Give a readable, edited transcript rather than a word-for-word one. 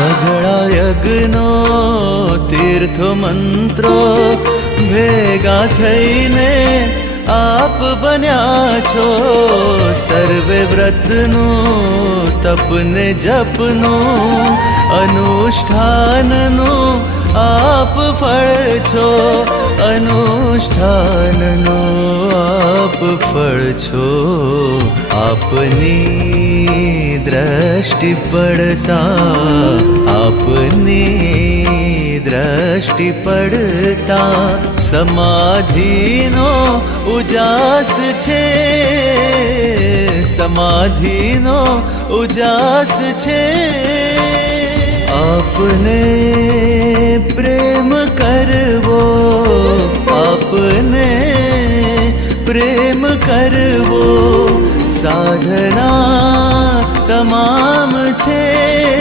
સઘળા યજ્ઞો તીર્થો મંત્રો ભેગા થઈને આપ બન્યા છો. સર્વે વ્રતનું તપને જપનું અનુષ્ઠાનનું આપ ફળ છો. અનુષ્ઠાનનું આપ ફળ છો. આપની દ્રષ્ટિ પડતા આપની દ્રષ્ટિ પડતા સમાધિનો ઉજાસ છે. સમાધિનો ઉજાસ છે. આપને પ્રેમ કરવો આપને પ્રેમ કરવો સાધના તમામ છે.